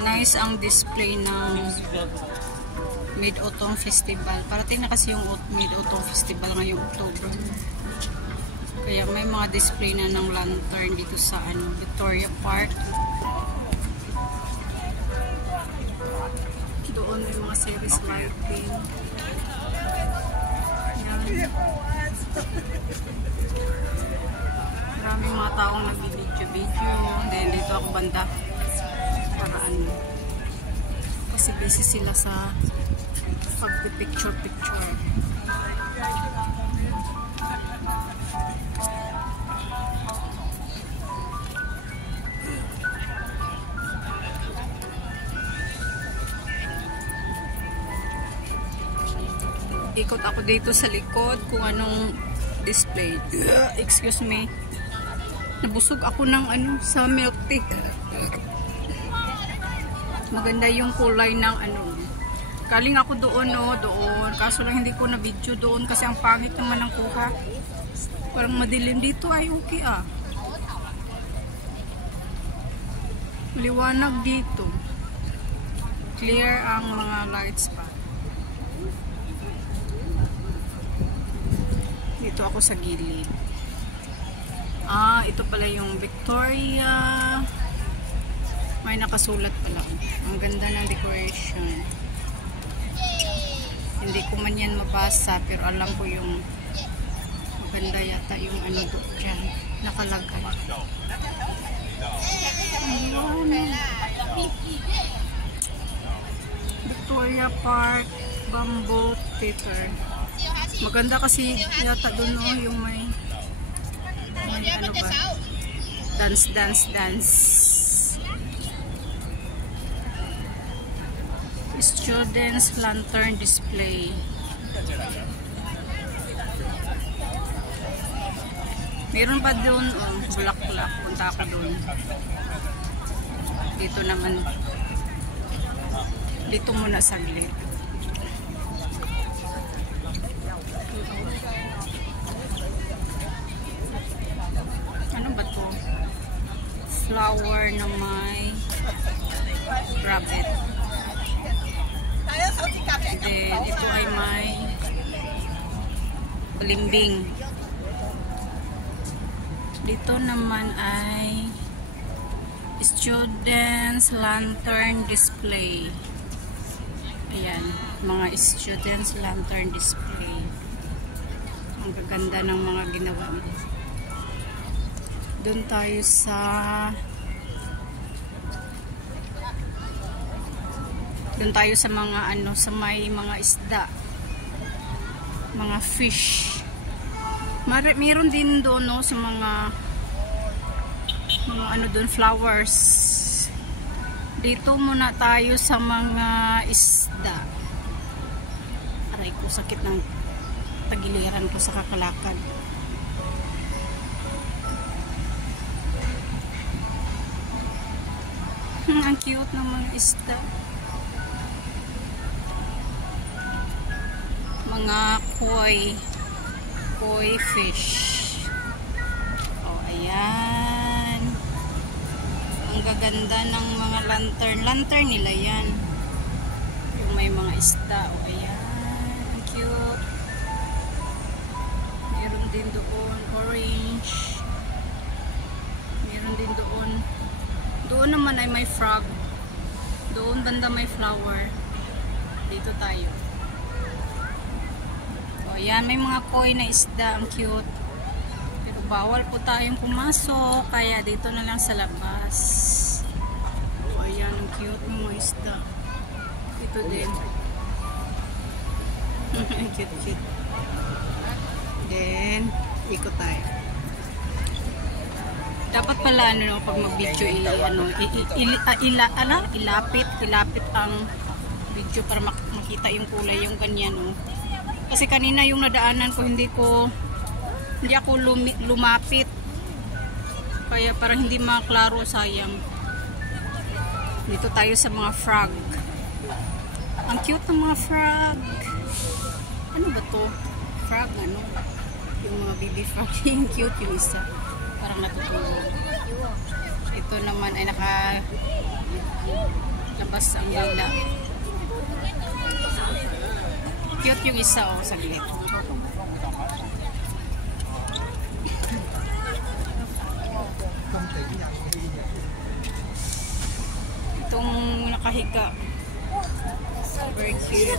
Nice ang display ng Mid-Autumn Festival. Parating na kasi yung Mid-Autumn Festival ngayong October. Kaya may mga display na ng lantern dito sa Victoria Park. Doon may mga series lighting. Yan. Maraming mga taong nag-video. Then dito ako banda. Para kasi busy sila sa pag-picture-picture. Ikot ako dito sa likod kung anong display. Excuse me. Nabusog ako ng sa milk tea. Maganda yung kulay ng Galing ako doon doon. Kaso lang hindi ko na video doon kasi ang pangit naman ng kuha. Parang madilim dito ay okay Maliwanag dito. Clear ang mga lights pa. Dito ako sa gilid. Ito pala yung Victoria. May nakasulat pala. Ang ganda ng decoration. Hindi ko man yan mabasa pero alam ko yung maganda yata yung dyan. Nakalagay. Victoria Park Bamboo Theater. Maganda kasi yata doon yung may dance. Students lantern display. Meron pa doon bulaklak. Punta ako doon. Dito naman. Dito muna saglit. Ano ba to? Flower na may rabbit. Then, ito ay may balimbing. Dito naman ay students lantern display. Ayan, mga students lantern display. Ang gaganda ng mga ginawa nila. Doon tayo sa mga sa may mga isda, mga fish. Meron din doon sa mga doon flowers. Dito muna tayo sa mga isda. Aray ko, sakit ng tagiliran ko sa kakalakad. Ang cute ng mga isda. Mga koi fish. Ayan. Ang gaganda ng mga lantern nila yan. Yung may mga isda. Ayan. Ang cute. Meron din doon orange. Meron din doon. Doon naman ay may frog. Doon banda may flower. Dito tayo. Ayan, may mga koi na isda, ang cute. Pero bawal po tayong pumasok, kaya dito na lang sa labas. Ayan, ang cute ng mga isda. Ito din. Cute. Then, ikot tayo. Dapat pala, pag mag-video, ilapit ang video para makita yung kulay, yung ganyan, Kasi kanina yung nadaanan ko, hindi ako lumapit. Kaya parang hindi maklaro, sayang. Dito tayo sa mga frog. Ang cute ng mga frog. Ano ba to? Frog, yung mga baby frog. Yung cute yung isa. Parang natutulog. Ito naman ay lumabas ang dila. Cute yung isa, oh, saglit. Itong nakahiga. Very cute.